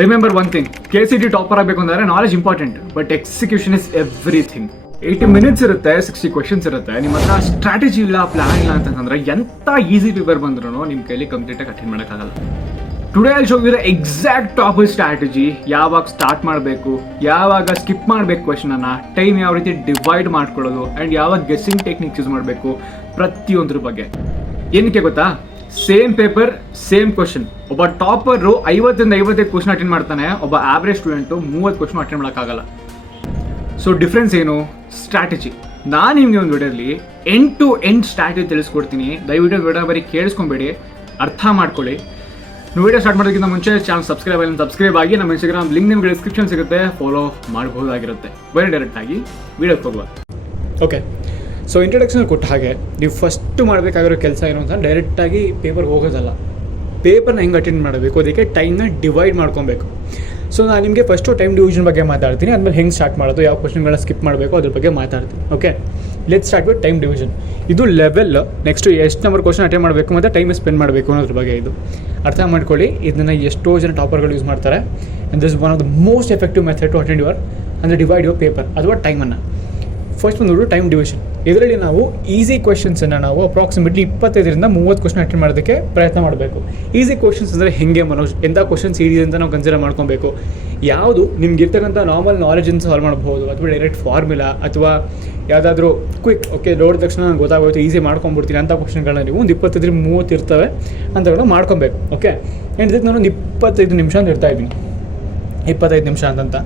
Remember one thing, KCET topper ಆಗಬೇಕು ಅಂದರೆ knowledge important, but execution is everything. 80 minutes ಇರುತ್ತೆ, 60 questions ಇರುತ್ತೆ. ನಿಮ್ಮ ಹತ್ರ ಸ್ಟ್ರಾಟಜಿ ಇಲ್ಲ, ಪ್ಲಾನ್ ಇಲ್ಲ ಅಂತಂದ್ರೆ ಎಂಥ ಈಸಿ ಪೇಪರ್ ಬಂದ್ರೂ ನಿಮ್ಮ ಕೈಲಿ ಕಂಪ್ಲೀಟಾಗಿ ಅಟೆಂಡ್ ಮಾಡೋಕ್ಕಾಗಲ್ಲ. Today I show you the exact topper strategy. ಯಾವಾಗ ಸ್ಟಾರ್ಟ್ ಮಾಡಬೇಕು, ಯಾವಾಗ ಸ್ಕಿಪ್ ಮಾಡಬೇಕು ಕ್ವೆಶನನ್ನು, ಟೈಮ್ ಯಾವ ರೀತಿ ಡಿವೈಡ್ ಮಾಡ್ಕೊಳ್ಳೋದು, ಆ್ಯಂಡ್ ಯಾವಾಗ ಗೆಸ್ಸಿಂಗ್ ಟೆಕ್ನಿಕ್ಸ್ ಯೂಸ್ ಮಾಡಬೇಕು, ಪ್ರತಿಯೊಂದ್ರ ಬಗ್ಗೆ. ಏನಕ್ಕೆ ಗೊತ್ತಾ? Same paper same question. ಒಬ್ಬ ಟಾಪರು 50-55 ಕ್ವಶನ್ ಅಟೆಂಡ್ ಮಾಡ್ತಾನೆ, ಒಬ್ಬ ಆವ್ರೇಜ್ ಸ್ಟೂಡೆಂಟು 30 ಕ್ವಶನ್ ಅಟೆಂಡ್ ಮಾಡೋಕ್ಕಾಗಲ್ಲ. ಸೊ ಡಿಫ್ರೆನ್ಸ್ ಏನು? ಸ್ಟ್ರಾಟಜಿ. ನಾನು ನಿಮಗೆ ಒಂದು ವಿಡಿಯೋದಲ್ಲಿ ಎಂಡ್ ಟು ಎಂಡ್ ಸ್ಟ್ರಾಟಜಿ ತಿಳಿಸ್ಕೊಡ್ತೀನಿ. ದಯವಿಟ್ಟು ವಿಡಿಯೋ ಬರೀ ಕೇಳಿಸ್ಕೊಂಬೇಡಿ, ಅರ್ಥ ಮಾಡ್ಕೊಳ್ಳಿ. ನೀವು ವಿಡಿಯೋ ಸ್ಟಾರ್ಟ್ ಮಾಡೋದಕ್ಕಿಂತ ಮುಂಚೆ ಚಾನಲ್ ಸಬ್ಸ್ಕ್ರೈಬ್ ಆಗಿ. ನಮ್ಮ ಇನ್ಸ್ಟಾಗ್ರಾಮ್ ಲಿಂಕ್ ನಿಮಗೆ ಡಿಸ್ಕ್ರಿಪ್ಷನ್ ಸಿಗುತ್ತೆ, ಫಾಲೋ ಮಾಡಬಹುದಾಗಿರುತ್ತೆ. ಬರೀ ಡೈರೆಕ್ಟಾಗಿ ವಿಡಿಯೋಕ್ಕೆ ಹೋಗುವ. ಓಕೆ, ಸೊ ಇಂಟ್ರೊಡಕ್ಷನ್ ಕೊಟ್ಟ ಹಾಗೆ ನೀವು ಫಸ್ಟ್ ಮಾಡಬೇಕಾಗಿರೋ ಕೆಲಸ ಏನು ಅಂತ ಡೈರೆಕ್ಟಾಗಿ ಪೇಪರ್ಗೆ ಹೋಗೋದಲ್ಲ. ಪೇಪರ್ನ ಹೆಂಗೆ ಅಟೆಂಡ್ ಮಾಡಬೇಕು, ಅದಕ್ಕೆ ಟೈಮ್ನ ಡಿವೈಡ್ ಮಾಡ್ಕೊಬೇಕು. ಸೊ ನಾನು ನಿಮಗೆ ಫಸ್ಟು ಟೈಮ್ ಡಿವಿಷನ್ ಬಗ್ಗೆ ಮಾತಾಡ್ತೀನಿ, ಆದಮೇಲೆ ಹೆಂಗೆ ಸ್ಟಾರ್ಟ್ ಮಾಡೋದು, ಯಾವ ಕ್ವಶನ್ಗಳನ್ನ ಸ್ಕಿಪ್ ಮಾಡಬೇಕು ಅದ್ರ ಬಗ್ಗೆ ಮಾತಾಡ್ತೀನಿ. Okay, let's start with time division. ಇದು ಲೆವೆಲ್. ನೆಕ್ಸ್ಟು ಎಷ್ಟು ನಂಬರ್ ಕ್ವಶನ್ ಅಟೆಂಡ್ ಮಾಡಬೇಕು ಮತ್ತು ಟೈಮ್ ಸ್ಪೆಂಡ್ ಮಾಡಬೇಕು ಅನ್ನೋದ್ರ ಬಗ್ಗೆ. ಇದು ಅರ್ಥ ಮಾಡ್ಕೊಳ್ಳಿ. ಇದನ್ನು ಎಷ್ಟೋ ಜನ ಟಾಪರ್ಗಳು ಯೂಸ್ ಮಾಡ್ತಾರೆ. And this one of the most effective method to attend your ಅಂದರೆ ಡಿವೈಡ್ ಯುವರ್ ಪೇಪರ್ ಅಥವಾ ಟೈಮನ್ನು. ಫಸ್ಟ್ ಒಂದು ಟೈಮ್ ಡಿವಿಷನ್. ಇದರಲ್ಲಿ ನಾವು ಈಸಿ ಕ್ವೆಶನ್ಸನ್ನು ನಾವು ಅಪ್ರಾಕ್ಸಿಮೇಟ್ಲಿ 25-30 ಕ್ವಶನ್ ಅಟೆಂಡ್ ಮಾಡೋದಕ್ಕೆ ಪ್ರಯತ್ನ ಮಾಡಬೇಕು. ಈಸಿ ಕ್ವಶನ್ಸ್ ಅಂದರೆ ಹೆಂಗೆ ಮನೋಜ್, ಎಂಥ ಕ್ವಶನ್ಸ್ ಈಸಿ ಅಂತ ನಾವು ಕನ್ಸಿಡರ್ ಮಾಡ್ಕೊಬೇಕು. ಯಾವುದು ನಿಮ್ಗೆ ಇರ್ತಕ್ಕಂಥ ನಾರ್ಮಲ್ ನಾಲೆಜನ್ನು ಸಾಲ್ವ್ ಮಾಡ್ಬೋದು, ಅಥವಾ ಡೈರೆಕ್ಟ್ ಫಾರ್ಮುಲಾ, ಅಥವಾ ಯಾವುದಾದ್ರೂ ಕ್ವಿಕ್, ಓಕೆ ನೋಡಿದ ತಕ್ಷಣ ನಂಗೆ ಗೊತ್ತಾಗೋಯ್ತು ಈಸಿ ಮಾಡ್ಕೊಂಡ್ಬಿಡ್ತೀನಿ ಅಂತ ಕ್ವಶನ್ಗಳನ್ನ ನೀವು ಒಂದು 25-30 ಇರ್ತವೆ ಅಂತಗಳು ಮಾಡ್ಕೊಬೇಕು. ಓಕೆ, ಆ್ಯಂಡ್ ಇದಕ್ಕೆ ನಾನು 25 ನಿಮಿಷ ಅಂತ ಇರ್ತಾಯಿದ್ದೀನಿ, 25 ನಿಮಿಷ ಅಂತ.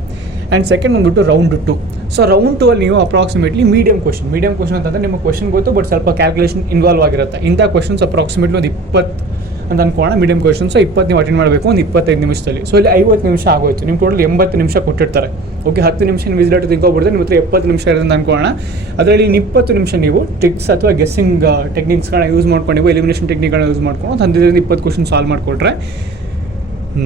ಆ್ಯಂಡ್ ಸೆಕೆಂಡ್ ಬಂದ್ಬಿಟ್ಟು ರೌಂಡ್ 2. ಸೊ ರೌಂಡ್ 2 ಅಲ್ಲಿ ನೀವು ಅಪ್ರಾಕ್ಸಿಮೇಟ್ಲಿ ಮೀಡಿಯಮ್ ಕ್ವಶನ್ ಅಂತಂದರೆ ನಿಮ್ಮ ಕ್ವಶನ್ ಗೊತ್ತು, ಬಟ್ ಸ್ವಲ್ಪ ಕ್ಯಾಲ್ಕುಲೇಷನ್ ಇನ್ವಾಲ್ವ್ ಆಗಿರುತ್ತೆ. ಇಂಥ ಕ್ವಶನ್ಸ್ ಅಪ್ರಾಕ್ಸಿಮೇಟ್ಲಿ ಒಂದು 20 ಅಂತ ಅಂದ್ಕೊಳ್ಳೋಣ. ಮೀಡಿಯಮ್ ಕ್ವಶನ್ಸ್ 20 ನೀವು ಅಟೆಂಡ್ ಮಾಡಬೇಕು ಒಂದು 25 ನಿಮಿಷದಲ್ಲಿ. ಸೊ ಇಲ್ಲಿ 50 ನಿಮಿಷ ಆಗೋಯ್ತು. ನಿಮ್ಮ ಟೋಟಲ್ 80 ನಿಮಿಷ ಕೊಟ್ಟಿರ್ತಾರೆ. ಓಕೆ, 10 ನಿಮಿಷ ನೀವು ವಿಸಿಟ್ ತಿಳ್ಕೊಬಿಡ್ತಾರೆ, ನಿಮ್ಮ ಹತ್ರ 70 ನಿಮಿಷ ಇರೋದು ಅಂದ್ಕೊಳ್ಳೋಣ. ಅದರಲ್ಲಿ 20 ನಿಮಿಷ ನೀವು ಟ್ರಿಕ್ಸ್ ಅಥವಾ ಗೆಸ್ಸಿಂಗ್ ಟೆಕ್ನಿಕ್ಸ್ಗಳನ್ನ ಯೂಸ್ ಮಾಡ್ಕೊಂಡು, ನೀವು ಎಲಿಮಿನೇಷನ್ ಟೆಕ್ನಿಕ್ಗಳನ್ನ ಯೂಸ್ ಮಾಡ್ಕೊಂಡು 10-20 ಕ್ವಶನ್ ಸಾಲ್ವ್ ಮಾಡಿಕೊಟ್ರೆ,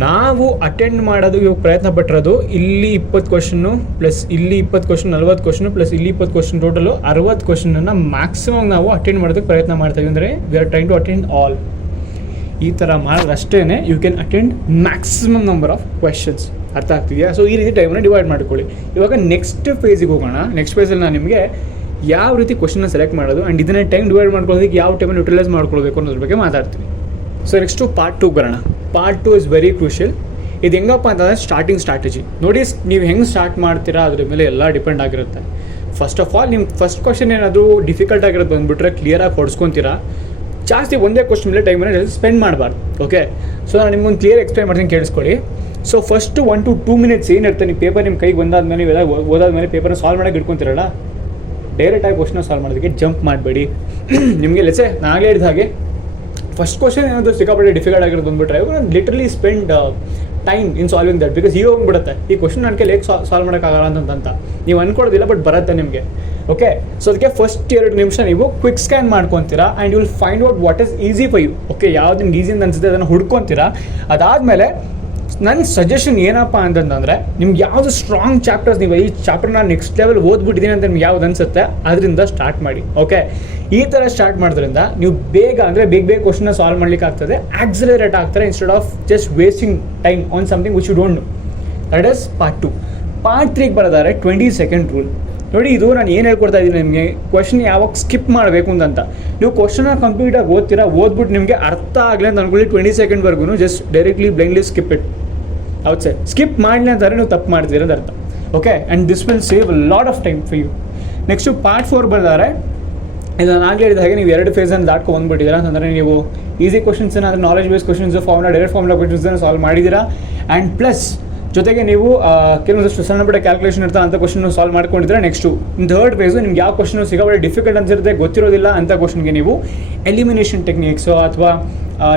ನಾವು ಅಟೆಂಡ್ ಮಾಡೋದು ಇವಾಗ ಪ್ರಯತ್ನ ಪಟ್ಟಿರೋದು ಇಲ್ಲಿ 20 ಕ್ವಶನ್ನು ಪ್ಲಸ್ ಇಲ್ಲಿ 20 ಕ್ವಶನ್ 40 ಕ್ವಶನು ಪ್ಲಸ್ ಇಲ್ಲಿ 20 ಕ್ವಶನ್, ಟೋಟಲು 60 ಕ್ವಶನನ್ನು ಮ್ಯಾಕ್ಸಿಮಮ್ ನಾವು ಅಟೆಂಡ್ ಮಾಡೋದಕ್ಕೆ ಪ್ರಯತ್ನ ಮಾಡ್ತೀವಿ. ಅಂದರೆ we are trying to attend all. ಈ ಥರ ಮಾಡಿದ್ರಷ್ಟೇ you can attend maximum number of questions. ಅರ್ಥ ಆಗ್ತಿದೆಯಾ? ಸೊ ಈ ರೀತಿ ಟೈಮನ್ನು ಡಿವೈಡ್ ಮಾಡ್ಕೊಳ್ಳಿ. ಇವಾಗ ನೆಕ್ಸ್ಟ್ ಫೇಸಿಗೆ ಹೋಗೋಣ. ನೆಕ್ಸ್ಟ್ ಫೇಸಲ್ಲಿ ನಾನು ನಿಮಗೆ ಯಾವ ರೀತಿ ಕ್ವಶನ್ನ ಸೆಲೆಕ್ಟ್ ಮಾಡೋದು ಆ್ಯಂಡ್ ಇದನ್ನೇ ಟೈಮ್ ಡಿವೈಡ್ ಮಾಡ್ಕೊಳ್ಳೋದಕ್ಕೆ ಯಾವ ಟೈಮನ್ನು ಯುಟಿಲೈಸ್ ಮಾಡ್ಕೊಳ್ಬೇಕು ಅನ್ನೋದ್ರ ಬಗ್ಗೆ ಮಾತಾಡ್ತೀನಿ. ಸೊ ನೆಕ್ಸ್ಟು ಪಾರ್ಟ್ 2 ಬರೋಣ. Part 2 is very crucial. ಇದು ಹೆಂಗಪ್ಪ ಅಂತಂದರೆ ಸ್ಟಾರ್ಟಿಂಗ್ ಸ್ಟ್ರಾಟಜಿ. ನೋಡಿ, ನೀವು ಹೆಂಗೆ ಸ್ಟಾರ್ಟ್ ಮಾಡ್ತೀರಾ ಅದ್ರ ಮೇಲೆ ಎಲ್ಲ ಡಿಪೆಂಡ್ ಆಗಿರುತ್ತೆ. ಫಸ್ಟ್ ಆಫ್ ಆಲ್ ನಿಮ್ಮ ಫಸ್ಟ್ ಕ್ವಶನ್ ಏನಾದರೂ ಡಿಫಿಕಲ್ಟ್ ಆಗಿರೋದು ಬಂದುಬಿಟ್ರೆ ಕ್ಲಿಯರಾಗಿ ಹೊಡ್ಸ್ಕೊತೀರಾ. ಜಾಸ್ತಿ ಒಂದೇ ಕ್ವಶನ್ ಮೇಲೆ ಟೈಮನ್ನು ಸ್ಪೆಂಡ್ ಮಾಡಬಾರ್ದು. ಓಕೆ, ಸೊ ನಾನು ನಿಮ್ಗೊಂದು ಕ್ಲಿಯರ್ ಎಕ್ಸ್ಪ್ಲೈನ್ ಮಾಡ್ತೀನಿ, ಕೇಳಿಸ್ಕೊಳ್ಳಿ. ಸೊ ಫಸ್ಟು 1 to 2 minutes ಏನಿರುತ್ತೆ, ನೀವು ಪೇಪರ್ ನಿಮ್ಮ ಕೈಗೆ ಬಂದಾದ್ಮೇಲೆ ನೀವೆಲ್ಲ ಓದಾದ್ಮೇಲೆ ಪೇಪರ್ನ ಸಾಲ್ವ್ ಮಾಡೋಕೆ ಇಟ್ಕೊತೀರಲ್ಲ, ಡೈರೆಕ್ಟಾಗಿ ಕ್ವಶನ್ನ ಸಾಲ್ವ್ ಮಾಡೋದಕ್ಕೆ ಜಂಪ್ ಮಾಡಬೇಡಿ. ನಿಮಗೆ ಲೆಟ್ಸೆ ನಾಗೇ ಹೇಳಿದ ಹಾಗೆ ಫಸ್ಟ್ ಕ್ವಶನ್ ಏನಾದರೂ ಸಿಕ್ಕಾಪಟ್ಟೆ ಡಿಫಿಕಲ್ಟ್ ಆಗಿರೋದು ಬಂದುಬಿಟ್ರೆ literally spend time in solving that, because ಈಗ ಹೋಗ್ಬಿಡುತ್ತೆ ಈ ಕ್ವಶನ್ ನನ್ನ ಕೈಲಿ ಸಾಲ್ವ್ ಮಾಡೋಕ್ಕಾಗಲ್ಲ ಅಂತ ನೀವು ಅಂದ್ಕೊಡೋದಿಲ್ಲ, ಬಟ್ ಬರುತ್ತೆ ನಿಮಗೆ. ಓಕೆ, ಸೊ ಅದಕ್ಕೆ ಫಸ್ಟ್ 2 ನಿಮಿಷ ನೀವು ಕ್ವಿಕ್ ಸ್ಕ್ಯಾನ್ ಮಾಡ್ಕೊತೀರಾ and you will find out what is easy for you. Okay, ಯಾವ್ದು ನಿಮ್ಗೆ ಈಸಿ ಅಂತ ಅನಿಸುತ್ತೆ ಅದನ್ನು ಹುಡ್ಕೊತೀರಾ. ಅದಾದಮೇಲೆ ನನ್ನ ಸಜೆಷನ್ ಏನಪ್ಪ ಅಂತಂದರೆ, ನಿಮ್ಗೆ ಯಾವುದು ಸ್ಟ್ರಾಂಗ್ ಚಾಪ್ಟರ್ಸ್, ನೀವು ಈ ಚಾಪ್ಟರ್ನ ನೆಕ್ಸ್ಟ್ ಲೆವೆಲ್ ಓದ್ಬಿಟ್ಟಿದ್ದೀನಿ ಅಂತ ನಿಮ್ಗೆ ಯಾವ್ದು ಅನಿಸುತ್ತೆ ಅದರಿಂದ ಸ್ಟಾರ್ಟ್ ಮಾಡಿ. ಓಕೆ, ಈ ಥರ ಸ್ಟಾರ್ಟ್ ಮಾಡೋದ್ರಿಂದ ನೀವು ಬೇಗ ಕ್ವಶನ್ನ ಸಾಲ್ವ್ ಮಾಡ್ಲಿಕ್ಕೆ ಆಗ್ತದೆ, ಆಕ್ಸಿಲರೇಟ್ ಆಗ್ತಾರೆ instead of just wasting time on something which you don't know. That is part 2. Part 3ಗೆ ಬರೋದಾದ್ರೆ 20 second ರೂಲ್. ನೋಡಿ, ಇದು ನಾನು ಏನು ಹೇಳ್ಕೊಡ್ತಾ ಇದ್ದೀನಿ ನಿಮಗೆ, ಕ್ವಶನ್ ಯಾವಾಗ ಸ್ಕಿಪ್ ಮಾಡಬೇಕು ಅಂತ. ನೀವು ಕ್ವಶನ್ನ ಕಂಪ್ಲೀಟಾಗಿ ಓದ್ಬಿಟ್ಟು ನಿಮಗೆ ಅರ್ಥ ಆಗಲಿ ಅಂತ ಅನ್ಕೊಳ್ಳಿ, 20 secondವರೆಗೂ just directly blindly skip it. ಹೌದು ಸರ್, ಸ್ಕಿಪ್ ಮಾಡಲಿ ಅಂತಾರೆ ನೀವು ತಪ್ಪು ಮಾಡ್ತೀರ ಅಂತ ಅರ್ಥ. Okay, and this will save lot of time for you. Next part 4 ಬರೆದಾರೆ. ಇದು ನಾನು ಆಗಲೇ ಹೇಳಿದ ಹಾಗೆ ನೀವು 2 ಫೇಸನ್ನು ದಾಟ್ಕೊಂಡು ಬಂದುಬಿಟ್ಟಿದ್ದೀರಾ ಅಂತಂದರೆ, ನೀವು ಈಸಿ ಕ್ವಶನ್ಸನ್ನು ಅಂದರೆ knowledge base questions, direct formula ಕ್ವಶನ್ಸನ್ನು ಸಾಲ್ವ್ ಮಾಡಿದ್ದೀರಾ. ಆ್ಯಂಡ್ ಪ್ಲಸ್ ಜೊತೆಗೆ ನೀವು ಕೆಲವೊಂದಷ್ಟು ಸಣ್ಣ ಪುಟ್ಟ ಕ್ಯಾಲ್ಕುಲೇಷನ್ ಇರ್ತಾರೆ ಅಂತ ಕ್ವಶನ್ ಸಾಲ್ವ್ ಮಾಡ್ಕೊಂಡಿದ್ರೆ, ನೆಕ್ಸ್ಟು ಥರ್ಡ್ ಫೇಸು ನಿಮ್ಗೆ ಯಾವ ಕ್ವಶನ್ ಸಿಗೋಬಾರೆ ಡಿಫಿಕಲ್ಟ್ ಅನ್ಸಿರುತ್ತೆ, ಗೊತ್ತಿರೋದಿಲ್ಲ ಅಂತ ಕ್ವಶನ್ಗೆ ನೀವು ಎಲಿಮಿನೇಷನ್ ಟೆಕ್ನಿಕ್ಸು ಅಥವಾ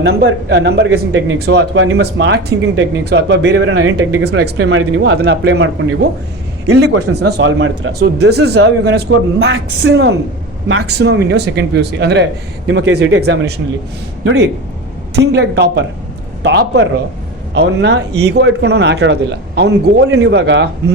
ನಂಬರ್ ಗೆಸಿಂಗ್ ಟೆಕ್ನಿಕ್ಸು ಅಥವಾ ನಿಮ್ಮ ಸ್ಮಾರ್ಟ್ ಥಿಂಕಿಂಗ್ ಟೆಕ್ನಿಕ್ಸು ಅಥವಾ ಬೇರೆ ನಾನು ಏನು ಟೆಕ್ನಿಕ್ಸ್ಗಳು ಎಕ್ಸ್ಪ್ಲೇನ್ ಮಾಡಿದ್ದೀನಿ ನೀವು ಅದನ್ನು ಅಪ್ಲೈ ಮಾಡ್ಕೊಂಡು ನೀವು ಇಲ್ಲಿ ಕ್ವಶನ್ಸನ್ನು ಸಾಲ್ವ್ ಮಾಡ್ತೀರಾ. So this is how you can score maximum in your second PUC ಅಂದರೆ ನಿಮ್ಮ KCET ಎಕ್ಸಾಮಿನೇಷನಲ್ಲಿ. ನೋಡಿ, ಥಿಂಕ್ ಲೈಕ್ ಟಾಪರ್ ಅವನ್ನ ಈಗೋ ಇಟ್ಕೊಂಡು ಅವ್ನು ಆಟ ಆಡೋದಿಲ್ಲ. ಅವ್ನ ಗೋಲ್ ಏನಿವಾಗ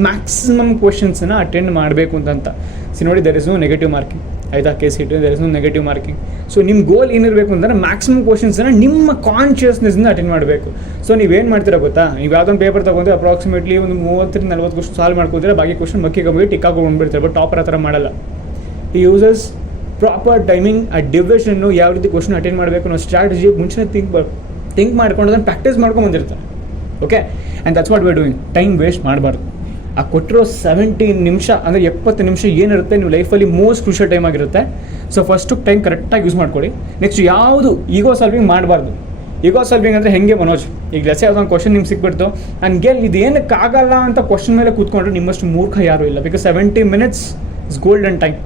ಮ್ಯಾಕ್ಸಿಮಮ್ ಕ್ವಶನ್ಸನ್ನು ಅಟೆಂಡ್ ಮಾಡಬೇಕು ಅಂತ. ಸಿ ನೋಡಿ, there is no negative marking. ಆಯಿತಾ. KCET there is no negative marking. So ನಿಮ್ಮ ಗೋಲ್ ಏನಿರಬೇಕು ಅಂದರೆ ಮ್ಯಾಕ್ಸಿಮಮ್ ಕ್ವಶನ್ಸನ್ನು ನಿಮ್ಮ ಕಾನ್ಷಿಯಸ್ನೆಸ್ನ ಅಟೆಂಡ್ ಮಾಡಬೇಕು. ಸೊ ನೀವೇನು ಮಾಡ್ತೀರಾ ಗೊತ್ತಾ, ನೀವು ಯಾವುದೊಂದು ಪೇಪರ್ ತೊಗೊಂಡ್ರೆ ಅಪ್ರಾಕ್ಸಿಮೇಟ್ಲಿ ಒಂದು 30-40 ಕ್ವಶನ್ ಸಾಲ್ವ್ ಮಾಡ್ಕೊತೀರಾ, ಬಾಕಿ ಕ್ವಶನ್ ಮಕ್ಕಿ ಕಮ್ಮಿ ಟಿಕ್ ಹಾಕೊಂಡ್ಬಿಡ್ತಾರೆ. ಬಟ್ ಟಾಪರ್ ಆ ಥರ ಮಾಡಲ್ಲ. ಈ ಯೂಸಸ್ ಪ್ರಾಪರ್ ಟೈಮಿಂಗ್, ಆ ಡಿವಿಷನ್ನು ಯಾವ ರೀತಿ ಕ್ವಶನ್ ಅಟೆಂಡ್ ಮಾಡಬೇಕು ಅನ್ನೋ ಸ್ಟ್ರಾಟಜಿ ಮುಂಚೆ ಥಿಂಕ್ ಮಾಡ್ಕೊಂಡು ಅದನ್ನು ಪ್ರಾಕ್ಟೀಸ್ ಮಾಡ್ಕೊಂಡು ಬಂದಿರ್ತಾರೆ. Okay, and that's what we are doing. Time waste ಮಾಡಬಾರ್ದು. ಆ ಕೊಟ್ಟಿರೋ 70 ನಿಮಿಷ ಅಂದರೆ 70 ನಿಮಿಷ ಏನಿರುತ್ತೆ ನಿಮ್ಮ ಲೈಫಲ್ಲಿ ಮೋಸ್ಟ್ ಕ್ರೂಷಿಯಲ್ ಟೈಮ್ ಆಗಿರುತ್ತೆ. ಸೊ ಫಸ್ಟು ಟೈಮ್ ಕರೆಕ್ಟಾಗಿ ಯೂಸ್ ಮಾಡ್ಕೊಳ್ಳಿ. ನೆಕ್ಸ್ಟ್ ಯಾವುದು ಈಗೋ ಸಾಲ್ವಿಂಗ್ ಮಾಡಬಾರ್ದು. ಈಗೋ ಸಾಲ್ವಿಂಗ್ ಅಂದರೆ ಹೆಂಗೆ ಮನೋಜ್, ಈಗ ಲೆಸೆ ಯಾವುದೋ ಒಂದು ಕ್ವಶನ್ ನಿಮ್ಗೆ ಸಿಕ್ಬಿಡ್ತು ನನಗೆ ಇದೇನಕ್ಕಾಗಲ್ಲ ಅಂತ ಕ್ವಶನ್ ಮೇಲೆ ಕೂತ್ಕೊಂಡ್ರೆ ನಿಮ್ಮಷ್ಟು ಮೂರ್ಖ ಯಾರೂ ಇಲ್ಲ. Because 70 minutes is golden time.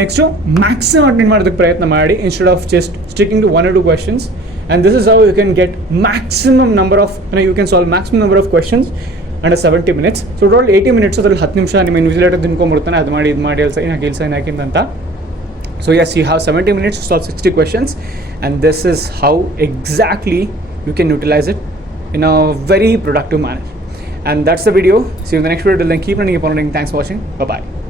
Next maximum attend ಮಾಡೋದಕ್ಕೆ ಪ್ರಯತ್ನ ಮಾಡಿ, instead of just sticking to 1 or 2 questions. And this is how you can get maximum number of, you can solve maximum number of questions under 70 minutes. So total 80 minutes ಅದ್ರಲ್ಲಿ 10 ನಿಮಿಷ ನಿಮ್ಮ invigilator ತಿನ್ಕೊಂಡ್ಬಿಡ್ತಾನೆ, ಅದು ಮಾಡಿ ಇದು ಮಾಡಿ ಅಲ್ಲಿ ಸೈನ್ ಹಾಕಿ ಇಲ್ಲಿ sign ಹಾಕಿಂದಂತ. So yes, you have 70 minutes to solve 60 questions, and this is how exactly you can utilize it in a very productive manner. And that's the video. See you in the next video. Till then, keep learning, keep on learning. Thanks for watching. Bye bye.